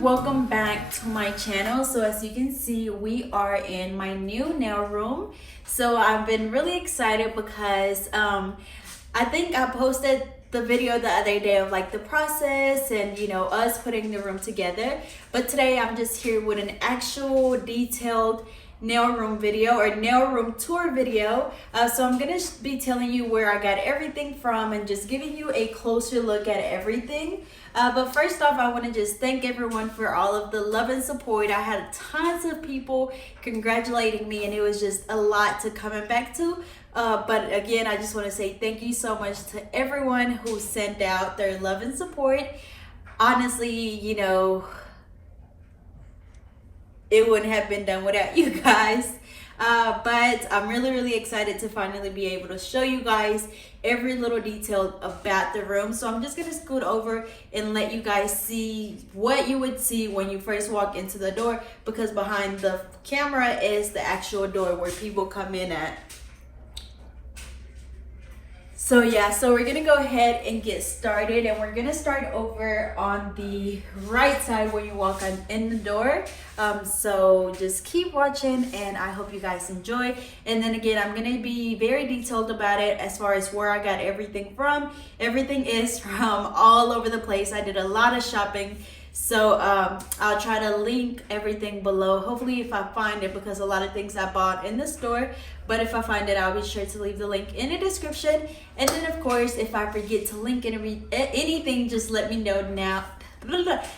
welcome back to my channel. So as you can see, we are in my new nail room. So I've been really excited because I think I posted the video the other day of like the process and us putting the room together, but today I'm just here with an actual detailed nail room video or nail room tour video. So I'm gonna be telling you where I got everything from and just giving you a closer look at everything. But first off, I want to just thank everyone for all of the love and support. I had tons of people congratulating me and it was just a lot to coming back to. But again, I just want to say thank you so much to everyone who sent out their love and support. Honestly, it wouldn't have been done without you guys. But I'm really excited to finally be able to show you guys every little detail about the room. So I'm just gonna scoot over and let you guys see what you would see when you first walk into the door, because behind the camera is the actual door where people come in at. So yeah, so we're gonna go ahead and get started, and we're gonna start over on the right side where you walk in the door. So just keep watching and I hope you guys enjoy. And then again, I'm gonna be very detailed about it as far as where I got everything from. Everything is from all over the place. I did a lot of shopping. So I'll try to link everything below, hopefully if I find it, because a lot of things I bought in the store, but if I find it, I'll be sure to leave the link in the description. And then of course, if I forget to link anything, just let me know now.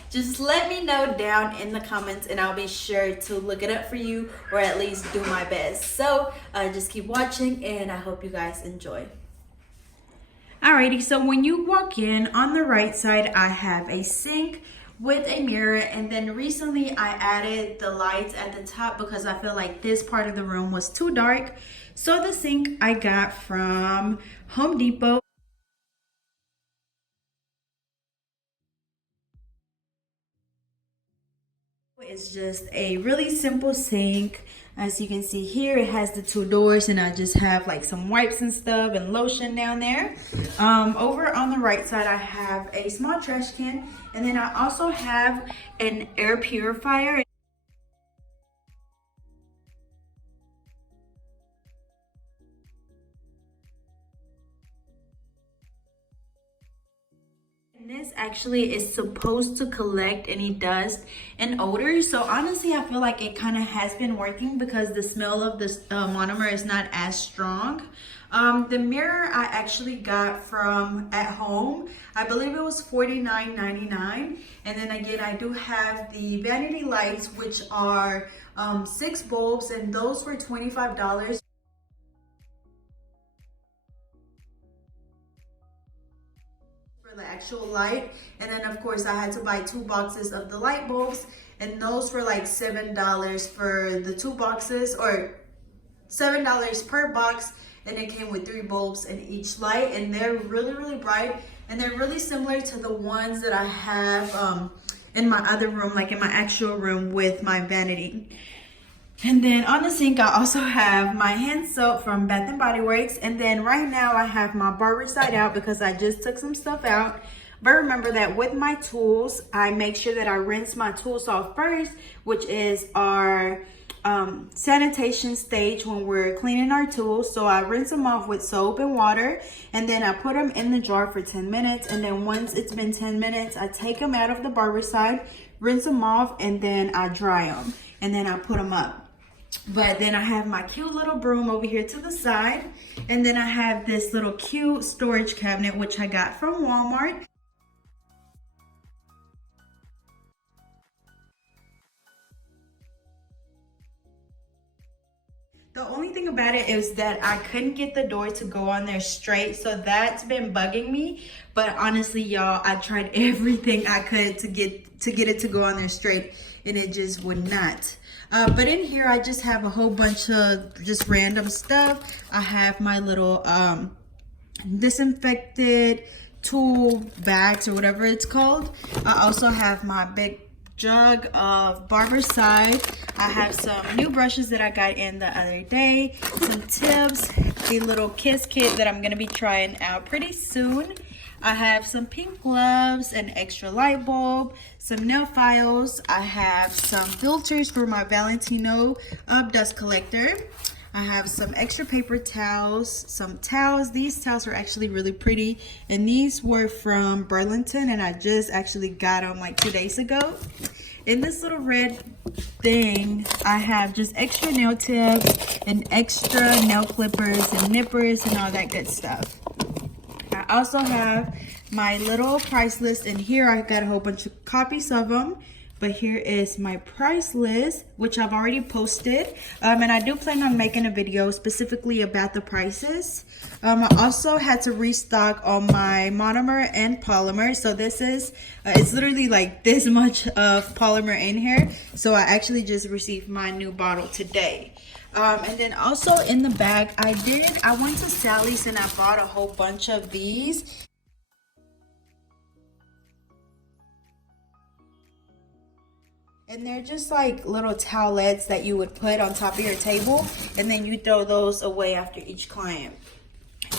Just let me know down in the comments and I'll be sure to look it up for you, or at least do my best. So just keep watching and I hope you guys enjoy. Alrighty, so when you walk in, on the right side, I have a sink with a mirror, and then recently I added the lights at the top because I feel like this part of the room was too dark. So the sink I got from Home Depot. It's just a really simple sink. As you can see here, it has the two doors, and I just have like some wipes and stuff and lotion down there. Over on the right side, I have a small trash can, and then I also have an air purifier. This actually is supposed to collect any dust and odor. So honestly, I feel like it kind of has been working because the smell of this monomer is not as strong. The mirror I actually got from at home. I believe it was $49.99. And then again, I do have the vanity lights, which are 6 bulbs, and those were $25. The actual light. And then of course I had to buy 2 boxes of the light bulbs, and those were like $7 for the 2 boxes, or $7 per box, and it came with 3 bulbs in each light, and they're really bright, and they're really similar to the ones that I have in my other room, like in my actual room with my vanity. And then on the sink, I also have my hand soap from Bath and Body Works. And then right now I have my Barbicide out because I just took some stuff out. But remember that with my tools, I make sure that I rinse my tools off first, which is our sanitation stage when we're cleaning our tools. So I rinse them off with soap and water, and then I put them in the jar for 10 minutes. And then once it's been 10 minutes, I take them out of the Barbicide, rinse them off, and then I dry them. And then I put them up. But then I have my cute little broom over here to the side. And then I have this little cute storage cabinet, which I got from Walmart. The only thing about it is that I couldn't get the door to go on there straight, so that's been bugging me. But honestly, y'all, I tried everything I could to get it to go on there straight, and it just would not. But in here, I just have a whole bunch of just random stuff. I have my little disinfected tool bags, or whatever it's called. I also have my big jug of Barbicide. I have some new brushes that I got in the other day, some tips, the little kiss kit that I'm going to be trying out pretty soon. I have some pink gloves, an extra light bulb, some nail files. I have some filters for my Valentino dust collector. I have some extra paper towels, some towels. These towels are actually really pretty, and these were from Burlington, and I just actually got them like 2 days ago. In this little red thing, I have just extra nail tips and extra nail clippers and nippers and all that good stuff. I also have my little price list, and here I got a whole bunch of copies of them. But here is my price list, which I've already posted. And I do plan on making a video specifically about the prices. I also had to restock on my monomer and polymer. So this is, it's literally like this much of polymer in here. So I actually just received my new bottle today. And then also in the bag, I went to Sally's and I bought a whole bunch of these. And they're just like little towelettes that you would put on top of your table, and then you throw those away after each client.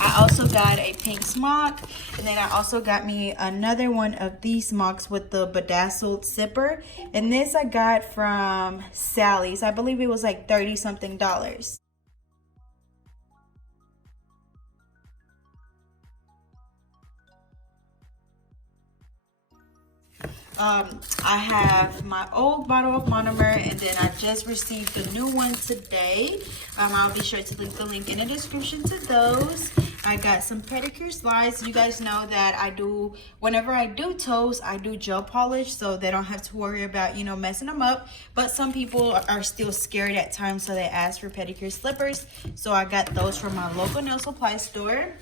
I also got a pink smock, and then I also got me another one of these smocks with the bedazzled zipper. And this I got from Sally's. I believe it was like $30 something. I have my old bottle of monomer, and then I just received the new one today. I'll be sure to leave the link in the description to those. I got some pedicure slides. You guys know that I do, whenever I do toes, I do gel polish, so they don't have to worry about, you know, messing them up. But some people are still scared at times, so they ask for pedicure slippers. So I got those from my local nail supply store.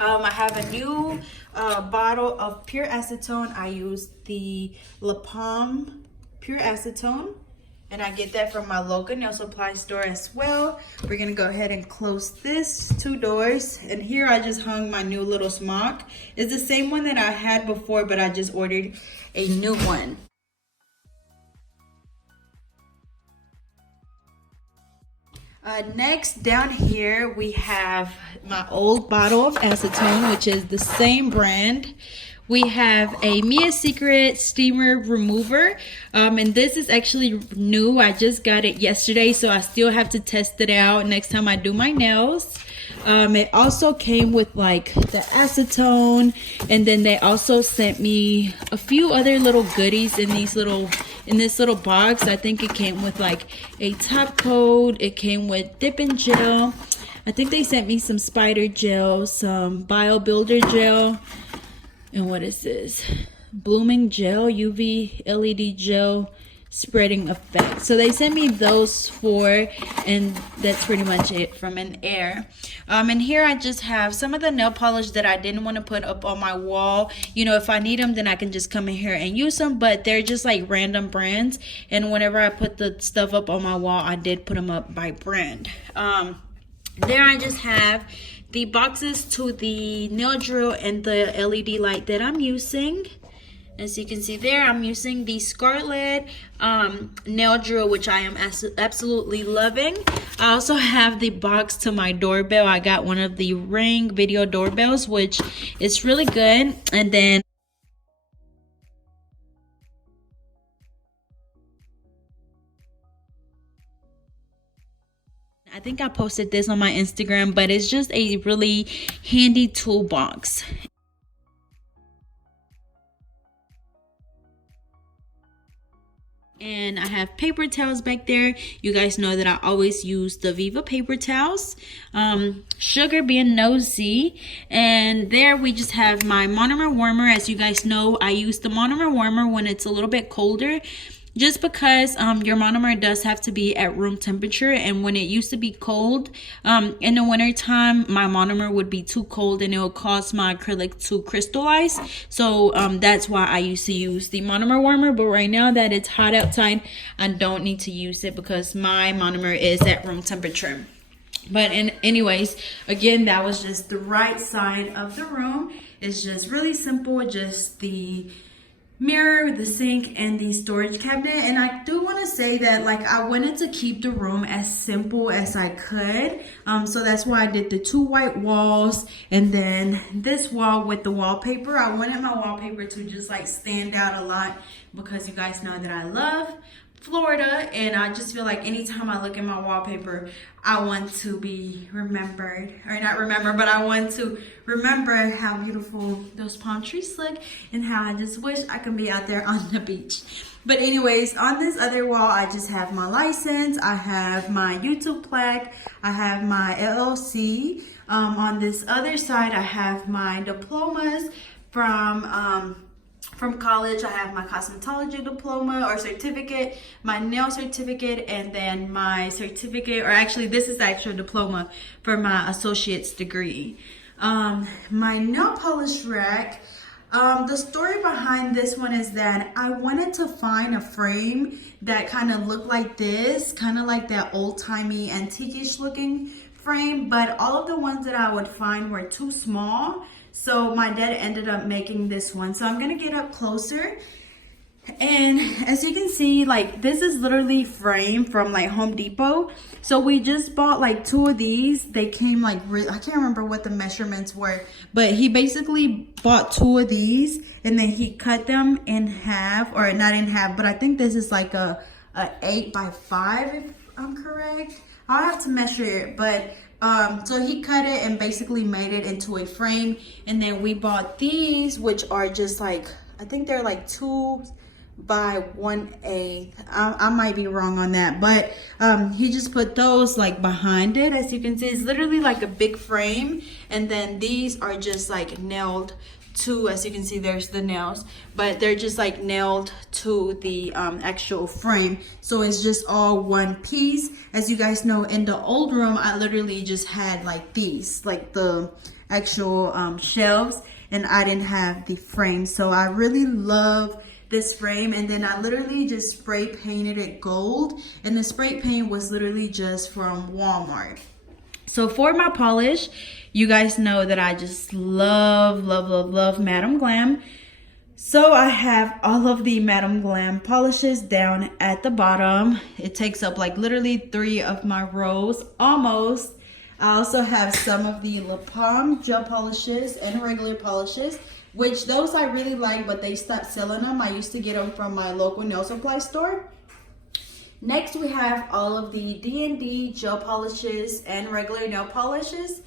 I have a new bottle of pure acetone. I use the La Pomme pure acetone, and I get that from my local nail supply store as well. We're gonna go ahead and close this 2 doors, and here I just hung my new little smock. It's the same one that I had before, but I just ordered a new one. Next, down here we have my old bottle of acetone, which is the same brand. We have a Mia Secret steamer remover, and this is actually new. I just got it yesterday, so I still have to test it out next time I do my nails. It also came with like the acetone, and then they also sent me a few other little goodies in this little box. I think it came with like a top coat. It came with dipping gel. I think they sent me some spider gel, some bio builder gel, and what is this? Blooming gel, UV LED gel spreading effect. So they sent me those 4, and that's pretty much it from an air. And here I just have some of the nail polish that I didn't want to put up on my wall. You know, if I need them, then I can just come in here and use them, but they're just like random brands, and whenever I put the stuff up on my wall, I did put them up by brand. There I just have the boxes to the nail drill and the LED light that I'm using. As you can see there, I'm using the Scarlett nail drill, which I am absolutely loving. I also have the box to my doorbell. I got one of the Ring video doorbells, which is really good. And then I think I posted this on my Instagram, but it's just a really handy toolbox. And I have paper towels back there. You guys know that I always use the Viva paper towels. Sugar being nosy. And there we just have my monomer warmer. As you guys know, I use the monomer warmer when it's a little bit colder, just because your monomer does have to be at room temperature. And when it used to be cold in the winter time, my monomer would be too cold and it would cause my acrylic to crystallize. So that's why I used to use the monomer warmer. But right now that it's hot outside, I don't need to use it because my monomer is at room temperature. But anyways, again, that was just the right side of the room. It's just really simple, just the mirror, the sink, and the storage cabinet. And I do want to say that like I wanted to keep the room as simple as I could, so that's why I did the 2 white walls and then this wall with the wallpaper. I wanted my wallpaper to just like stand out a lot because you guys know that I love Florida, and I just feel like anytime I look at my wallpaper, I want to be remembered, or not remember, but I want to remember how beautiful those palm trees look and how I just wish I could be out there on the beach. But anyways, on this other wall, I just have my license, I have my YouTube plaque, I have my LLC. On this other side, I have my diplomas from college. I have my cosmetology diploma or certificate, my nail certificate, and then my certificate, or actually this is the actual diploma for my associate's degree. My nail polish rack, the story behind this one is that I wanted to find a frame that kind of looked like this, kind of like that old-timey antique-ish looking frame, but all of the ones that I would find were too small. So my dad ended up making this one. So I'm gonna get up closer. And as you can see, like this is literally framed from like Home Depot. So we just bought like 2 of these. They came like, I can't remember what the measurements were, but he basically bought 2 of these and then he cut them in half, or not in half, but I think this is like a 8 by 5 if I'm correct. I'll have to measure it, but so he cut it and basically made it into a frame. And then we bought these, which are just like, I think they're like 2 by 1/8. I might be wrong on that, but he just put those like behind it. As you can see, it's literally like a big frame, and then these are just like nailed to, as you can see, there's the nails, but they're just like nailed to the actual frame, so it's just all one piece. As you guys know, in the old room I literally just had like these, like the actual shelves, and I didn't have the frame. So I really love this frame, and then I literally just spray painted it gold, and the spray paint was literally just from Walmart. So for my polish, you guys know that I just love Madam Glam. So I have all of the Madam Glam polishes down at the bottom. It takes up like literally 3 of my rows, almost. I also have some of the La Palm gel polishes and regular polishes, which those I really like, but they stopped selling them. I used to get them from my local nail supply store. Next, we have all of the D&D gel polishes and regular nail polishes.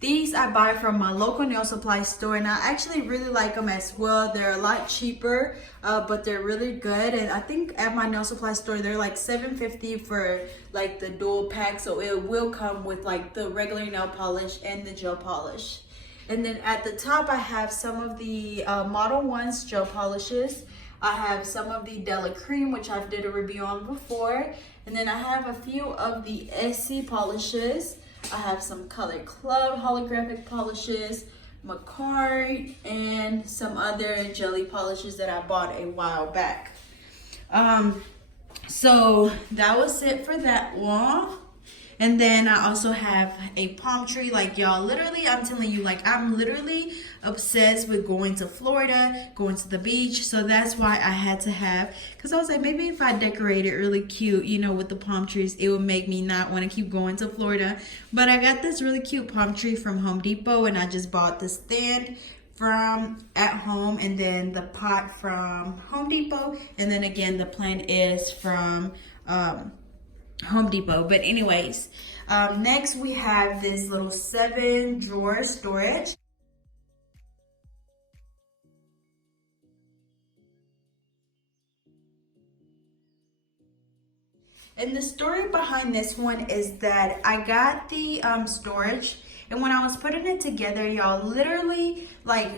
These I buy from my local nail supply store, and I actually really like them as well. They're a lot cheaper, but they're really good. And I think at my nail supply store, they're like $7.50 for like the dual pack. So it will come with like the regular nail polish and the gel polish. And then at the top, I have some of the Model 1's gel polishes. I have some of the Della Cream, which I've did a review on before. And then I have a few of the SC polishes. I have some Color Club holographic polishes, Macquarie, and some other jelly polishes that I bought a while back. So that was it for that wall. And then I also have a palm tree. Like, y'all, literally, I'm telling you, like, I'm literally obsessed with going to Florida, going to the beach. So that's why I had to have, because I was like, maybe if I decorate it really cute, you know, with the palm trees, it would make me not want to keep going to Florida. But I got this really cute palm tree from Home Depot, and I just bought the stand from at home, and then the pot from Home Depot, and then again the plant is from Home Depot. But anyways, next we have this little 7-drawer storage. And the story behind this one is that I got the storage, and when I was putting it together, y'all, literally, like,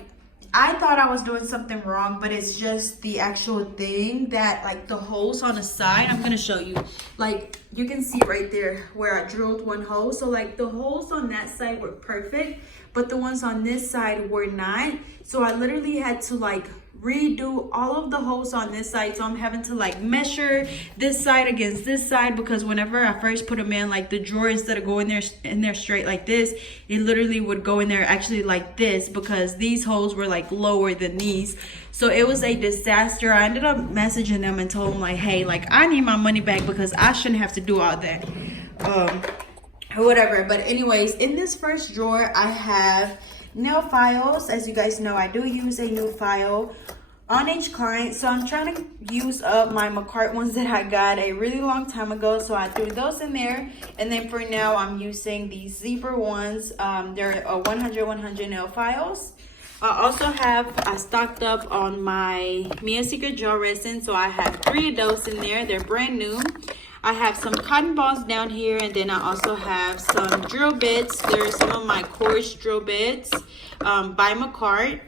I thought I was doing something wrong, but it's just the actual thing that, like, the holes on the side, I'm gonna show you. Like, you can see right there where I drilled one hole. So, like, the holes on that side were perfect, but the ones on this side were not. So I literally had to, like, redo all of the holes on this side. So I'm having to like measure this side against this side, because whenever I first put them in, like the drawer, instead of going in there straight like this, it literally would go in there actually like this, because these holes were like lower than these. So it was a disaster. I ended up messaging them and told them like, hey, like I need my money back because I shouldn't have to do all that. Or whatever. But anyways, in this first drawer I have nail files. As you guys know, I do use a new file on each client, so I'm trying to use up my McCart ones that I got a really long time ago, so I threw those in there. And then for now I'm using these zebra ones. They're 100 nail files. I stocked up on my Mia Secret gel resin, so I have 3 of those in there. They're brand new. I have some cotton balls down here, and then I also have some drill bits. There are some of my coarse drill bits by McCart.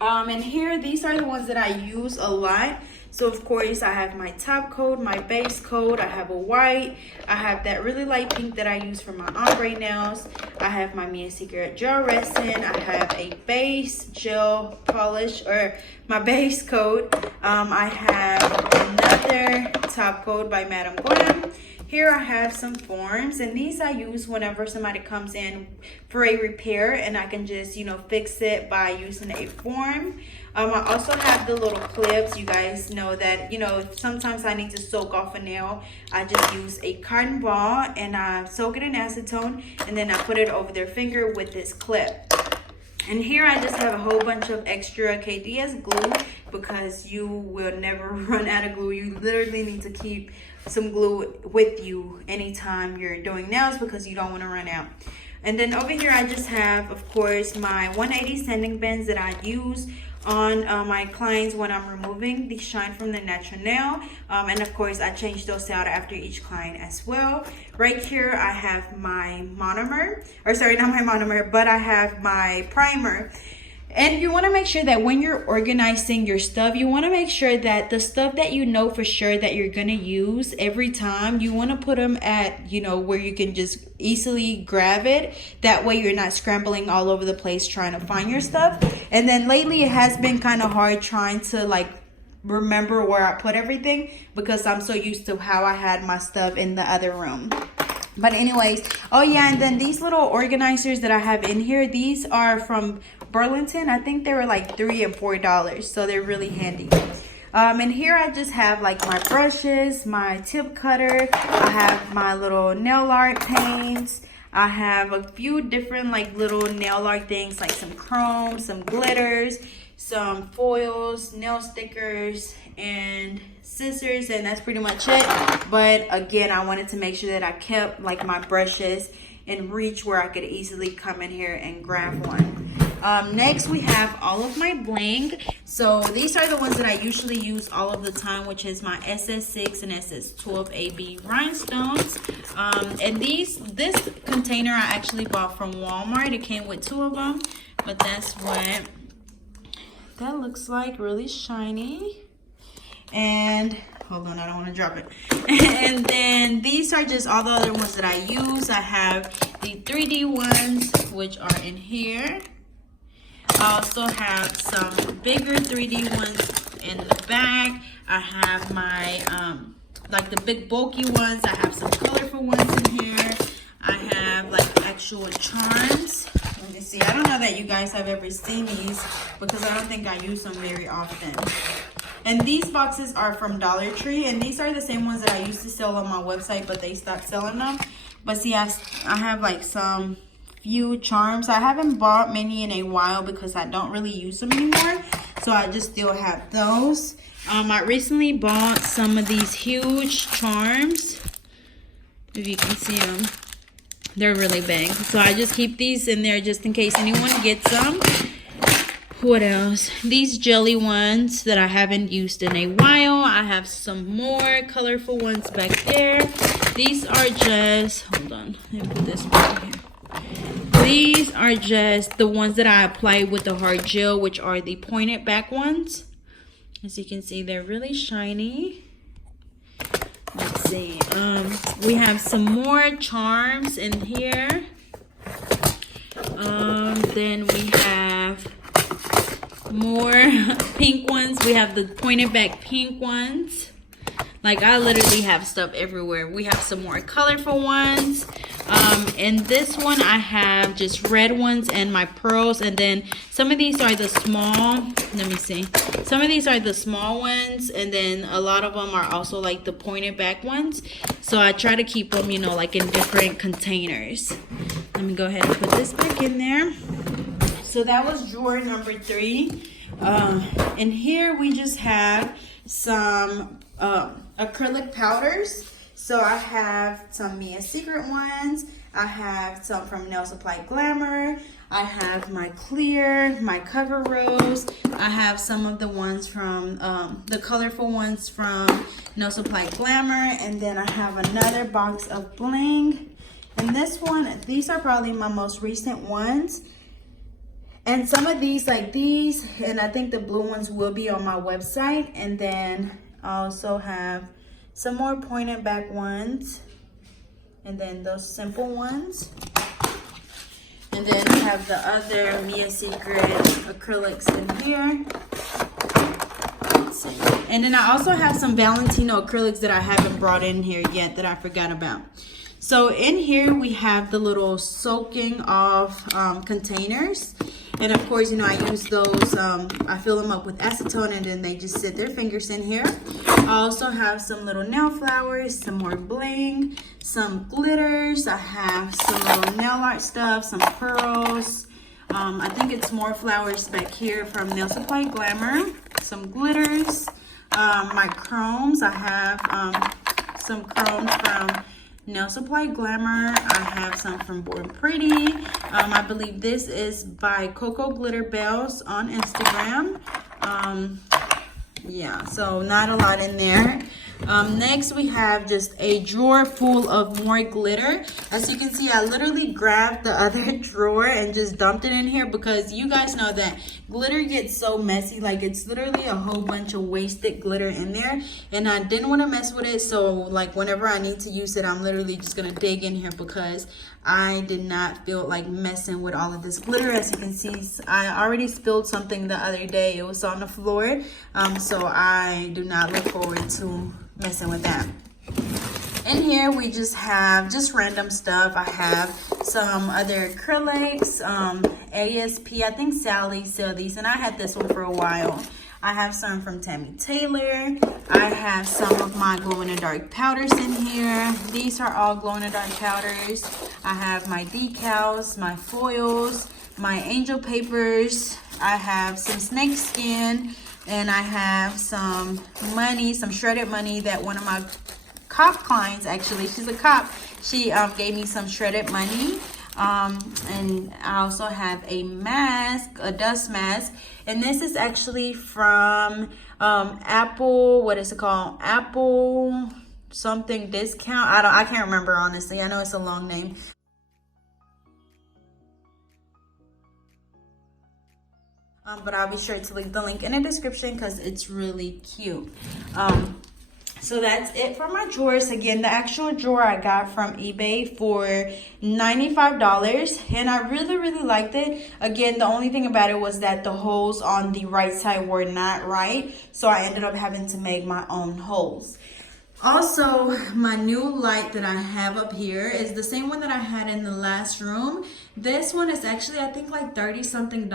And here, these are the ones that I use a lot. So of course I have my top coat, my base coat, I have a white, I have that really light pink that I use for my ombre nails, I have my Mia Secret gel resin, I have a base gel polish, or my base coat, I have another top coat by Madame Glam. Here I have some forms, and these I use whenever somebody comes in for a repair and I can just, you know, fix it by using a form. I also have the little clips. You guys know that, you know, sometimes I need to soak off a nail. I just use a cotton ball and I soak it in acetone, and then I put it over their finger with this clip. And here I just have a whole bunch of extra KDS glue, because you will never run out of glue. You literally need to keep some glue with you anytime you're doing nails, because you don't want to run out. And then over here I just have, of course, my 180 sanding bands that I use on my clients when I'm removing the shine from the natural nail. And of course I change those out after each client as well. Right here I have my monomer, or sorry, not my monomer, but I have my primer. And you want to make sure that when you're organizing your stuff, you want to make sure that the stuff that you know for sure that you're going to use every time, you want to put them at, you know, where you can just easily grab it. That way you're not scrambling all over the place trying to find your stuff. And then lately it has been kind of hard trying to like remember where I put everything, because I'm so used to how I had my stuff in the other room. But anyways, oh yeah, and then these little organizers that I have in here, these are from Burlington. I think they were like $3 and $4, so they're really handy. And here I just have like my brushes, my tip cutter, I have my little nail art paints, I have a few different like little nail art things, like some chrome, some glitters, some foils, nail stickers, and scissors, and that's pretty much it. But again, I wanted to make sure that I kept like my brushes in reach where I could easily come in here and grab one. Next we have all of my bling. So these are the ones that I usually use all of the time, which is my SS6 and SS12 AB rhinestones. And this container I actually bought from Walmart. It came with 2 of them, but that's what that looks like, really shiny. And hold on, I don't want to drop it. And then these are just all the other ones that I use. I have the 3D ones, which are in here. I also have some bigger 3D ones in the back. I have my like the big bulky ones. I have some colorful ones in here. I have like actual charms. Let me see. I don't know that you guys have ever seen these, because I don't think I use them very often. And these boxes are from Dollar Tree, and these are the same ones that I used to sell on my website, but they stopped selling them. But see, I have like some few charms. I haven't bought many in a while because I don't really use them anymore, so I just still have those. I recently bought some of these huge charms. If you can see them, they're really big, so I just keep these in there just in case anyone gets them. What else? These jelly ones that I haven't used in a while. I have some more colorful ones back there. These are just, hold on, let me put this back here. These are just the ones that I apply with the hard gel, which are the pointed back ones. As you can see, they're really shiny. Let's see. We have some more charms in here. Then we have more pink ones. We have the pointed back pink ones. Like, I literally have stuff everywhere. We have some more colorful ones. And this one I have just red ones and my pearls. And then some of these are the small. Let me see. Some of these are the small ones. And then a lot of them are also like the pointed back ones. So I try to keep them, you know, like in different containers. Let me go ahead and put this back in there. So that was drawer number 3. And here we just have some acrylic powders. So I have some Mia Secret ones. I have some from Nail Supply Glamour. I have my clear, my cover rose. I have some of the ones from the colorful ones from Nail Supply Glamour. And then I have another box of bling. And this one, these are probably my most recent ones. And some of these, like these, and I think the blue ones will be on my website. And then I also have some more pointed back ones. And then those simple ones. And then I have the other Mia Secret acrylics in here. Let's see. And then I also have some Valentino acrylics that I haven't brought in here yet that I forgot about. So in here we have the little soaking off containers. And of course, you know, I use those, I fill them up with acetone and then they just sit their fingers in here. I also have some little nail flowers, some more bling, some glitters. I have some little nail art stuff, some pearls. I think it's more flowers back here from Nail Supply Glamour. Some glitters, my chromes. I have some chromes from Nail Supply Glamour. I have some from Born Pretty. I believe this is by Coco Glitter Bells on Instagram. Yeah, so not a lot in there. Next we have just a drawer full of more glitter. As you can see, I literally grabbed the other drawer and just dumped it in here because you guys know that glitter gets so messy. Like, it's literally a whole bunch of wasted glitter in there, and I didn't want to mess with it. So like, whenever I need to use it, I'm literally just gonna dig in here because I did not feel like messing with all of this glitter. As you can see, I already spilled something the other day. It was on the floor, so I do not look forward to messing with that. In here we just have just random stuff. I have some other acrylics, ASP. I think Sally sell these, and I had this one for a while. I have some from Tammy Taylor. I have some of my glow-in-the-dark powders in here. These are all glow-in-the-dark powders. I have my decals, my foils, my angel papers. I have some snake skin, and I have some money, some shredded money that one of my cop clients, actually, she's a cop, she gave me some shredded money. And I also have a mask, a dust mask, and this is actually from Apple, what is it called? Apple something discount. I can't remember, honestly. I know it's a long name. But I'll be sure to leave the link in the description because it's really cute. So that's it for my drawers. Again, the actual drawer I got from eBay for $95, and I really liked it. Again, the only thing about it was that the holes on the right side were not right, so I ended up having to make my own holes. Also, my new light that I have up here is the same one that I had in the last room. This one is actually, I think, like $30-something.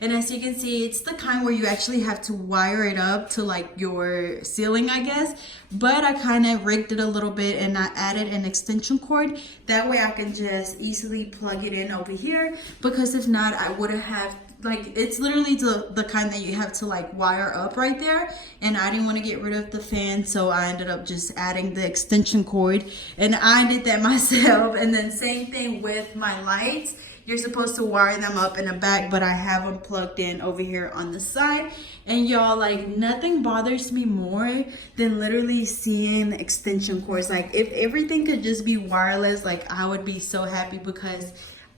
And as you can see, it's the kind where you actually have to wire it up to like your ceiling, I guess. But I kind of rigged it a little bit and I added an extension cord. That way I can just easily plug it in over here. Because if not, I would have like, it's literally the kind that you have to like wire up right there, and I didn't want to get rid of the fan, so I ended up just adding the extension cord, and I did that myself. And then same thing with my lights. You're supposed to wire them up in the back, but I have them plugged in over here on the side. And y'all, like, nothing bothers me more than literally seeing extension cords. Like, if everything could just be wireless, like, I would be so happy, because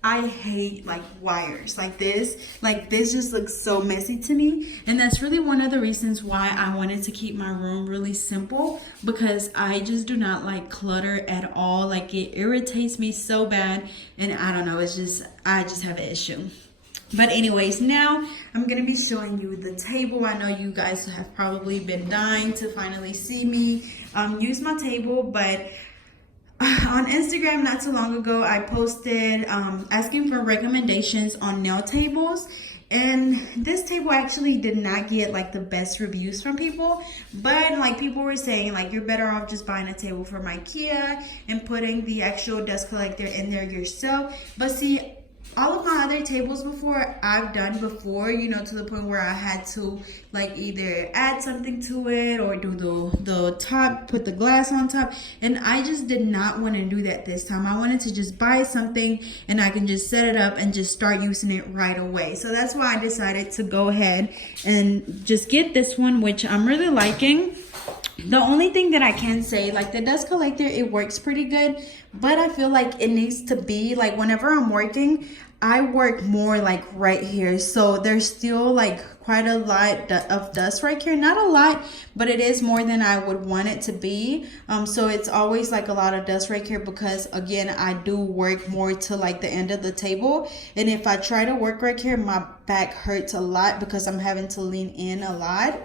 I hate like wires like this just looks so messy to me. And that's really one of the reasons why I wanted to keep my room really simple, because I just do not like clutter at all. Like, it irritates me so bad, and I don't know, it's just, I just have an issue. But anyways, now I'm gonna be showing you the table. I know you guys have probably been dying to finally see me use my table, but on Instagram not too long ago I posted asking for recommendations on nail tables, and this table actually did not get like the best reviews from people, but like people were saying like you're better off just buying a table from IKEA and putting the actual dust collector in there yourself. But see, all of my other tables before I've done before, you know, to the point where I had to like either add something to it or do the top, put the glass on top, and I just did not want to do that this time. I wanted to just buy something and I can just set it up and just start using it right away. So that's why I decided to go ahead and just get this one, which I'm really liking. The only thing that I can say, like the dust collector, it works pretty good, but I feel like it needs to be like whenever I'm working, I work more like right here. So there's still like quite a lot of dust right here. Not a lot, but it is more than I would want it to be. So it's always like a lot of dust right here because again, I do work more to like the end of the table. And if I try to work right here, my back hurts a lot because I'm having to lean in a lot.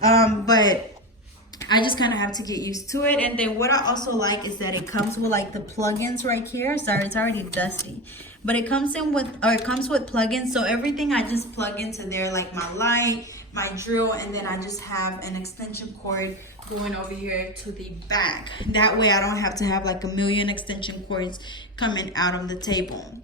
But I just kind of have to get used to it. And then what I also like is that it comes with like the plugins right here. Sorry, it's already dusty, but it comes with plugins. So everything I just plug into there, like my light, my drill, and then I just have an extension cord going over here to the back. That way I don't have to have like a million extension cords coming out of the table.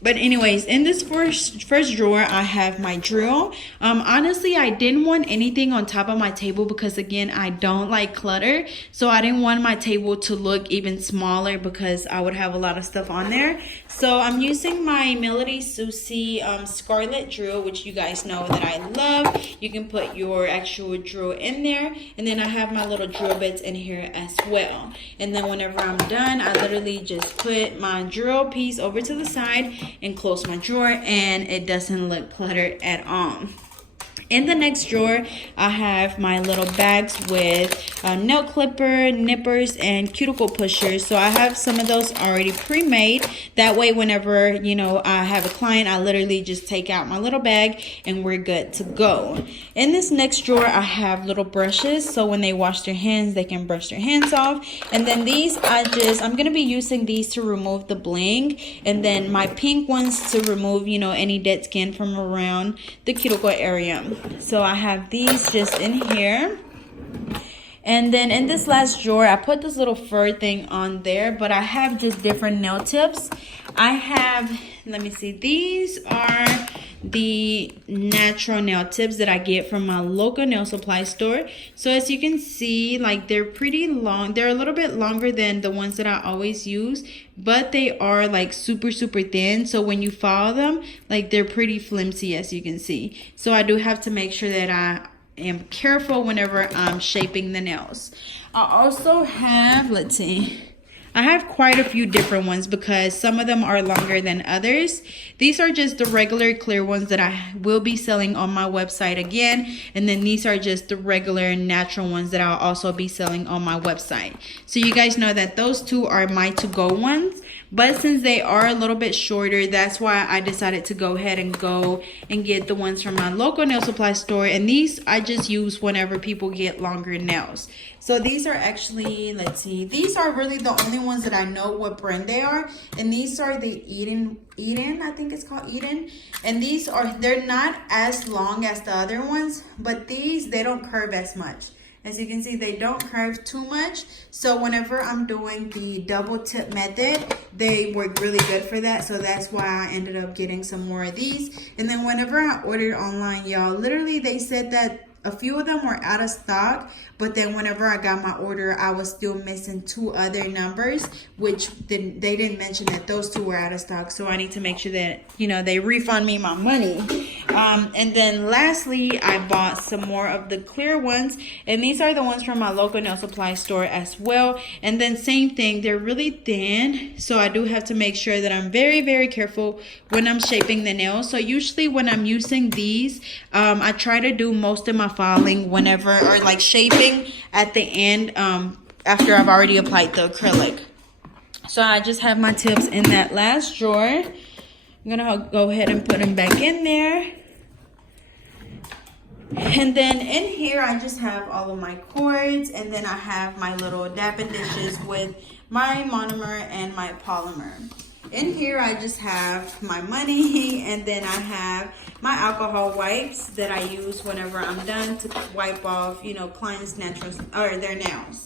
But anyways, in this first drawer, I have my drill. Honestly, I didn't want anything on top of my table because again, I don't like clutter. So I didn't want my table to look even smaller because I would have a lot of stuff on there. So I'm using my Melody Susie Scarlet drill, which you guys know that I love. You can put your actual drill in there. And then I have my little drill bits in here as well. And then whenever I'm done, I literally just put my drill piece over to the side and close my drawer, and it doesn't look cluttered at all. In the next drawer, I have my little bags with nail clipper, nippers, and cuticle pushers. So I have some of those already pre-made. That way, whenever, you know, I have a client, I literally just take out my little bag and we're good to go. In this next drawer, I have little brushes. So when they wash their hands, they can brush their hands off. And then these, I'm going to be using these to remove the bling. And then my pink ones to remove, you know, any dead skin from around the cuticle area. So I have these just in here. And then in this last drawer, I put this little fur thing on there, but I have just different nail tips. I have, let me see, these are the natural nail tips that I get from my local nail supply store. So as you can see, like they're pretty long. They're a little bit longer than the ones that I always use, but they are like super thin. So when you follow them, like they're pretty flimsy, as you can see. So I do have to make sure that I am careful whenever I'm shaping the nails. I also have, let's see, I have quite a few different ones because some of them are longer than others. These are just the regular clear ones that I will be selling on my website again. And then these are just the regular natural ones that I'll also be selling on my website. So you guys know that those two are my to-go ones. But since they are a little bit shorter, that's why I decided to go ahead and go and get the ones from my local nail supply store. And these I just use whenever people get longer nails. So these are actually, let's see, these are really the only ones that I know what brand they are. And these are the Eden, I think it's called Eden. And these are, they're not as long as the other ones, but these, they don't curve as much. As you can see, they don't curve too much. So whenever I'm doing the double tip method, they work really good for that. So that's why I ended up getting some more of these. And then whenever I ordered online, y'all, literally they said that a few of them were out of stock, but then whenever I got my order, I was still missing 2 other numbers, which they didn't mention that those 2 were out of stock. So I need to make sure that, you know, they refund me my money. And then lastly, I bought some more of the clear ones, and these are the ones from my local nail supply store as well. And then same thing, they're really thin, so I do have to make sure that I'm very careful when I'm shaping the nails. So usually when I'm using these, I try to do most of my filing whenever, or like shaping at the end, after I've already applied the acrylic. So I just have my tips in that last drawer. I'm gonna go ahead and put them back in there. And then in here, I just have all of my cords, and then I have my little dapping dishes with my monomer and my polymer. In here, I just have my money, and then I have my alcohol wipes that I use whenever I'm done to wipe off, you know, clients' natural or their nails.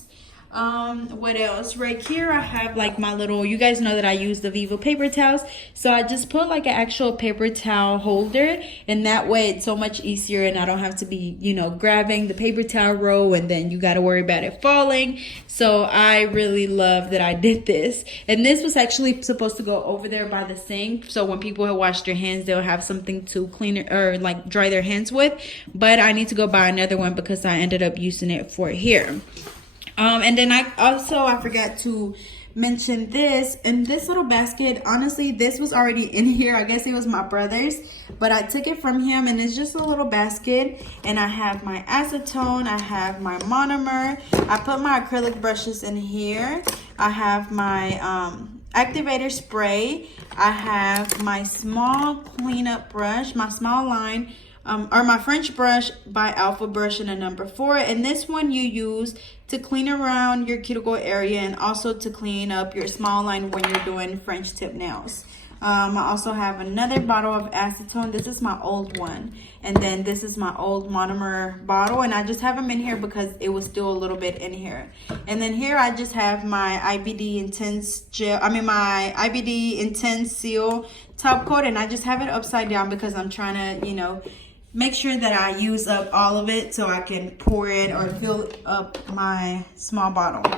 What else? Right here I have like my little, you guys know that I use the Vivo paper towels, so I just put like an actual paper towel holder, and that way it's so much easier and I don't have to be, you know, grabbing the paper towel roll and then you got to worry about it falling. So I really love that I did this, and this was actually supposed to go over there by the sink, so when people have washed their hands they'll have something to clean it or like dry their hands with, but I need to go buy another one because I ended up using it for here. And then I forgot to mention this, in this little basket. Honestly, this was already in here. I guess it was my brother's, but I took it from him, and it's just a little basket, and I have my acetone, I have my monomer, I put my acrylic brushes in here, I have my activator spray, I have my small cleanup brush, my small line, or my French brush by Alpha Brush in a number 4, and this one you use to clean around your cuticle area and also to clean up your small line when you're doing French tip nails. I also have another bottle of acetone. This is my old one, and then this is my old monomer bottle, and I just have them in here because it was still a little bit in here. And then here I just have my IBD Intense gel, my IBD Intense Seal top coat, and I just have it upside down because I'm trying to, you know, make sure that I use up all of it so I can pour it or fill up my small bottle.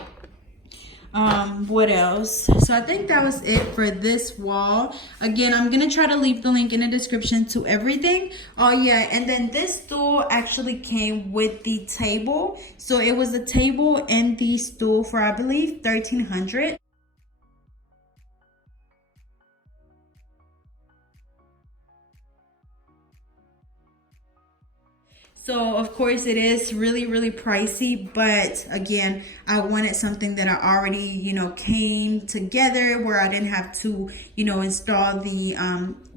What else? So I think that was it for this wall. Again, I'm gonna try to leave the link in the description to everything. Oh yeah, and then this stool actually came with the table. So it was a table and the stool for, I believe, $1,300. So of course it is really, really pricey, but again, I wanted something that I already, you know, came together where I didn't have to, you know, install the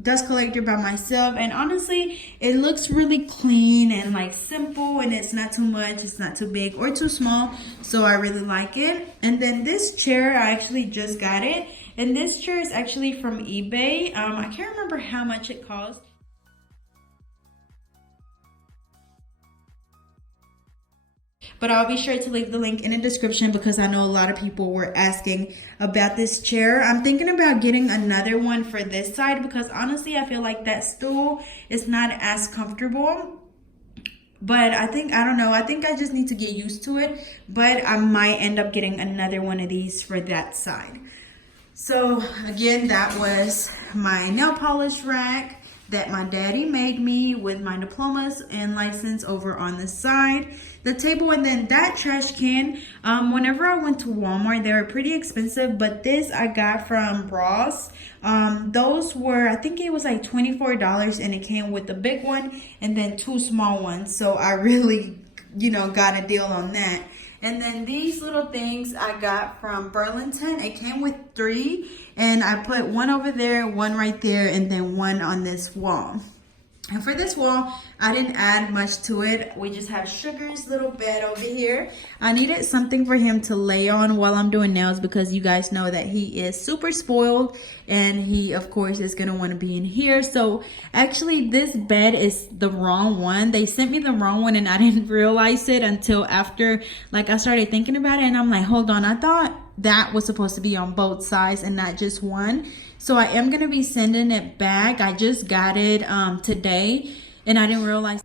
dust collector by myself. And honestly, it looks really clean and like simple, and it's not too much, it's not too big or too small. So I really like it. And then this chair, I actually just got it. And this chair is actually from eBay. I can't remember how much it cost. But I'll be sure to leave the link in the description because I know a lot of people were asking about this chair. I'm thinking about getting another one for this side because honestly, I feel like that stool is not as comfortable. But I don't know, I think I just need to get used to it. But I might end up getting another one of these for that side. So again, that was my nail polish rack that my daddy made me with my diplomas and license over on the side. The table, and then that trash can. Whenever I went to Walmart, they were pretty expensive, but this I got from Ross. Those were, I think it was like $24, and it came with the big one and then 2 small ones. So I really, you know, got a deal on that. And then these little things I got from Burlington. It came with 3, and I put one over there, one right there, and then one on this wall. And for this wall, I didn't add much to it. We just have Sugar's little bed over here. I needed something for him to lay on while I'm doing nails because you guys know that he is super spoiled, and he of course is gonna want to be in here. So actually this bed is the wrong one. They sent me the wrong one, and I didn't realize it until after, like, I started thinking about it, and I'm like, hold on, I thought that was supposed to be on both sides and not just one. So I am going to be sending it back. I just got it today, and I didn't realize.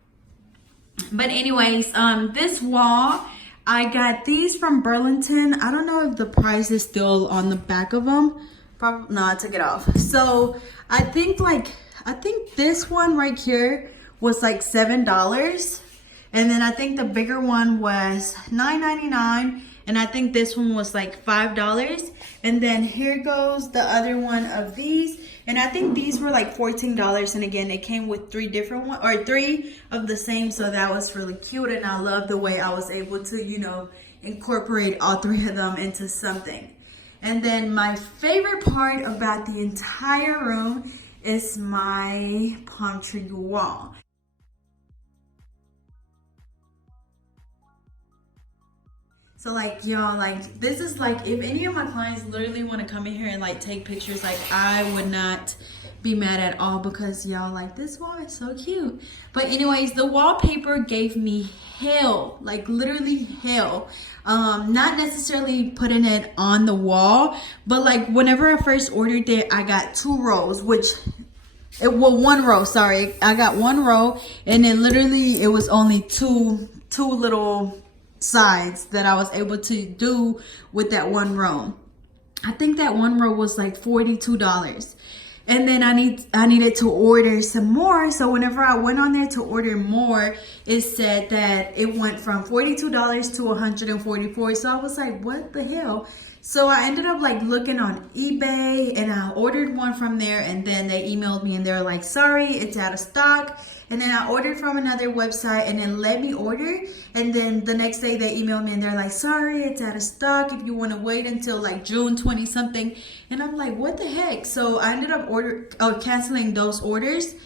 But anyways, this wall, I got these from Burlington. I don't know if the price is still on the back of them. Probably, no, I took it off. So I think this one right here was like $7. And then I think the bigger one was $9.99. And I think this one was like $5. And then here goes the other one of these. And I think these were like $14. And again, it came with 3 different ones, or 3 of the same. So that was really cute. And I love the way I was able to, you know, incorporate all 3 of them into something. And then my favorite part about the entire room is my palm tree wall. So like y'all, like this is like, if any of my clients literally want to come in here and like take pictures, like I would not be mad at all, because y'all, like this wall is so cute. But anyways, the wallpaper gave me hell, like literally hell. Not necessarily putting it on the wall, but like whenever I first ordered it, I got 2 rows, which well, 1 row, sorry. I got 1 row, and then literally it was only two little sides that I was able to do with that 1 row. I think that 1 row was like $42. And then I needed to order some more. So whenever I went on there to order more, it said that it went from $42 to $144. So I was like, what the hell? So I ended up like looking on eBay, and I ordered one from there, and then they emailed me and they're like, sorry, it's out of stock. And then I ordered from another website, and then let me order. And then the next day they emailed me and they're like, sorry, it's out of stock. If you want to wait until like June 20 something. And I'm like, what the heck? So I ended up canceling those orders.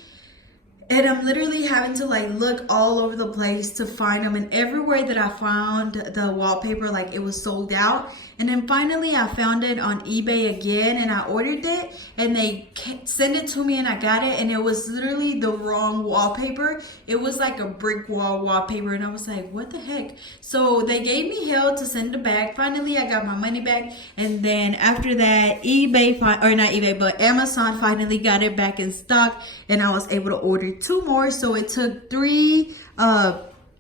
And I'm literally having to like look all over the place to find them. And everywhere that I found the wallpaper, like it was sold out. And then finally I found it on eBay again, and I ordered it, and they sent it to me, and I got it, and it was literally the wrong wallpaper. It was like a brick wall wallpaper, and I was like, what the heck? So they gave me hell to send it back. Finally I got my money back, and then after that Amazon finally got it back in stock, and I was able to order 2 more. So it took 3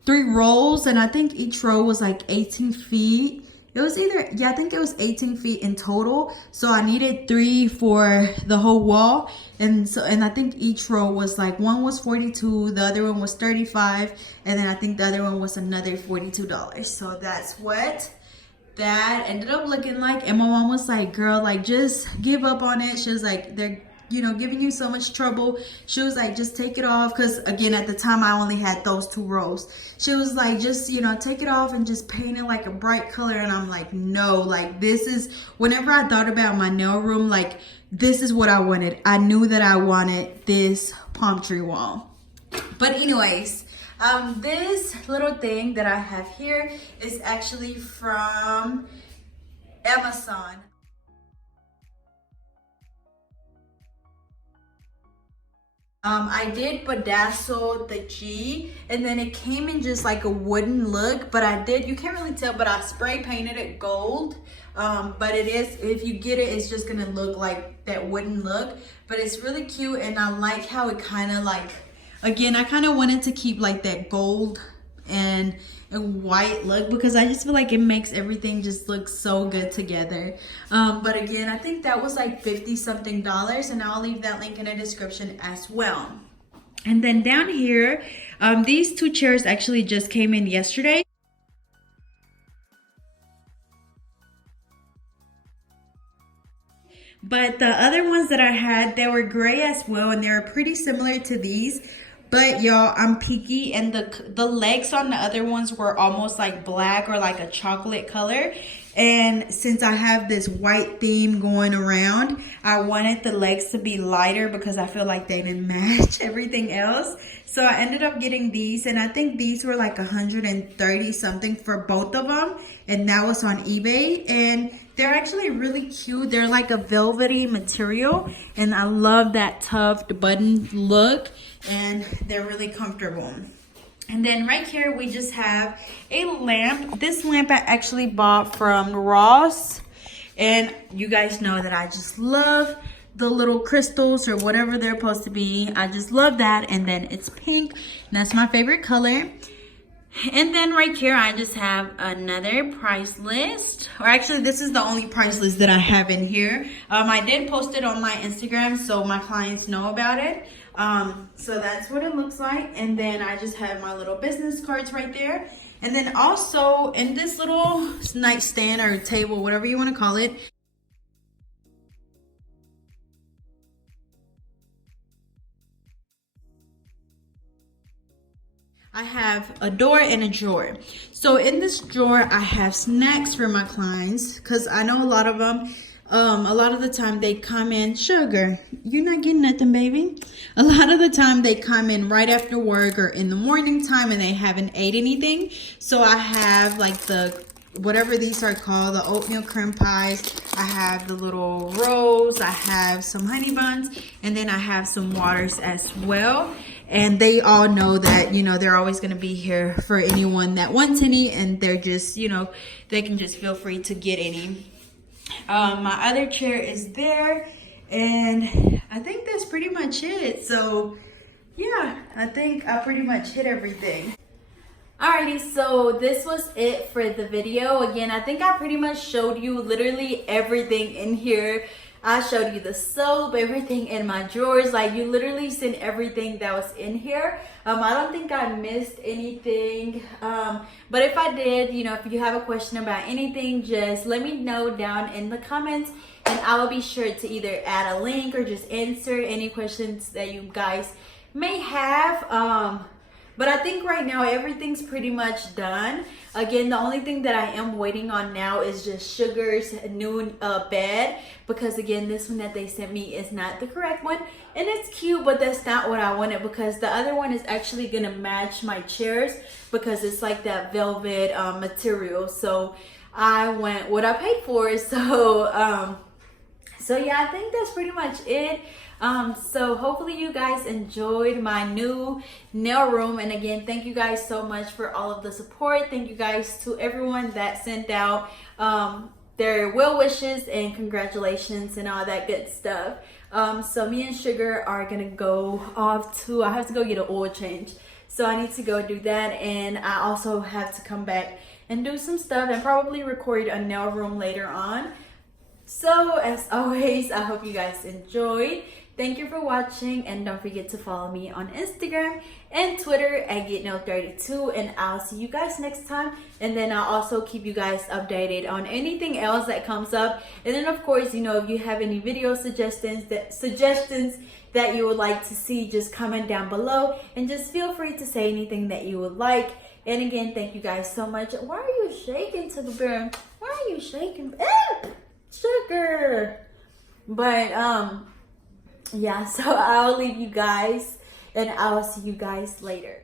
rolls, and I think each row was like 18 feet. It was I think it was 18 feet in total. So I needed 3 for the whole wall. And I think each row was like, one was $42, the other one was $35, and then I think the other one was another $42. So that's what that ended up looking like. And my mom was like, girl, like just give up on it. She was like, they're giving you so much trouble. She was like, just take it off. Because again, at the time I only had those 2 rows. She was like, just take it off and just paint it like a bright color. And I'm like, no, like this is, whenever I thought about my nail room, like this is what I wanted. I knew that I wanted this palm tree wall. But anyways, this little thing that I have here is actually from Amazon. I did bedazzle the G, and then it came in just like a wooden look, but you can't really tell, but I spray painted it gold. But it is, if you get it, it's just gonna look like that wooden look, but it's really cute. And I like how it kind of like, again, I kind of wanted to keep like that gold and white look, because I just feel like it makes everything just look so good together. But again, I think that was like $50 something, and I'll leave that link in the description as well. And then down here, these 2 chairs actually just came in yesterday. But the other ones that I had, they were gray as well, and they were pretty similar to these. But y'all, I'm picky, and the legs on the other ones were almost like black or like a chocolate color. And since I have this white theme going around, I wanted the legs to be lighter because I feel like they didn't match everything else. So I ended up getting these, and I think these were like 130 something for both of them. And that was on eBay, and they're actually really cute. They're like a velvety material, and I love that tuft button look, and they're really comfortable. And then right here we just have a lamp. This lamp I actually bought from Ross, and you guys know that I just love the little crystals or whatever they're supposed to be. I just love that. And then it's pink, and that's my favorite color. And then right here I just have another price list, or actually this is the only price list that I have in here. I did post it on my Instagram so my clients know about it. So that's what it looks like. And then I just have my little business cards right there. And then also in this little nightstand or table, whatever you want to call it, I have a door and a drawer. So in this drawer, I have snacks for my clients, because I know a lot of them A lot of the time they come in, sugar, you're not getting nothing, baby. A lot of the time they come in right after work or in the morning time and they haven't ate anything. So I have like the, whatever these are called, the oatmeal creme pies. I have the little rolls. I have some honey buns, and then I have some waters as well. And they all know that, you know, they're always going to be here for anyone that wants any, and they're just, you know, they can just feel free to get any. My other chair is there, and I think that's pretty much it. So yeah, I think I pretty much hit everything. Alrighty, so this was it for the video. Again, I think I pretty much showed you literally everything in here. I showed you the soap, everything in my drawers. Like, you literally seen everything that was in here. I don't think I missed anything. But if I did, you know, if you have a question about anything, just let me know down in the comments, and I will be sure to either add a link or just answer any questions that you guys may have. But I think right now everything's pretty much done. Again, the only thing that I am waiting on now is just Sugar's new bed, because again, this one that they sent me is not the correct one, and it's cute, but that's not what I wanted, because the other one is actually gonna match my chairs because it's like that velvet material. So I went what I paid for. So yeah, I think that's pretty much it. So hopefully you guys enjoyed my new nail room, and again, thank you guys so much for all of the support. Thank you guys to everyone that sent out their well wishes and congratulations and all that good stuff. So me and Sugar are gonna go off to, I have to go get an oil change, so I need to go do that, and I also have to come back and do some stuff and probably record a nail room later on. So as always, I hope you guys enjoyed. Thank you for watching, and don't forget to follow me on Instagram and Twitter at GetNailed32, and I'll see you guys next time. And then I'll also keep you guys updated on anything else that comes up. And then of course, you know, if you have any video suggestions that you would like to see, just comment down below, and just feel free to say anything that you would like. And again, thank you guys so much. Why are you shaking, to the bear? Why are you shaking? Sugar. But yeah, so I'll leave you guys, and I'll see you guys later.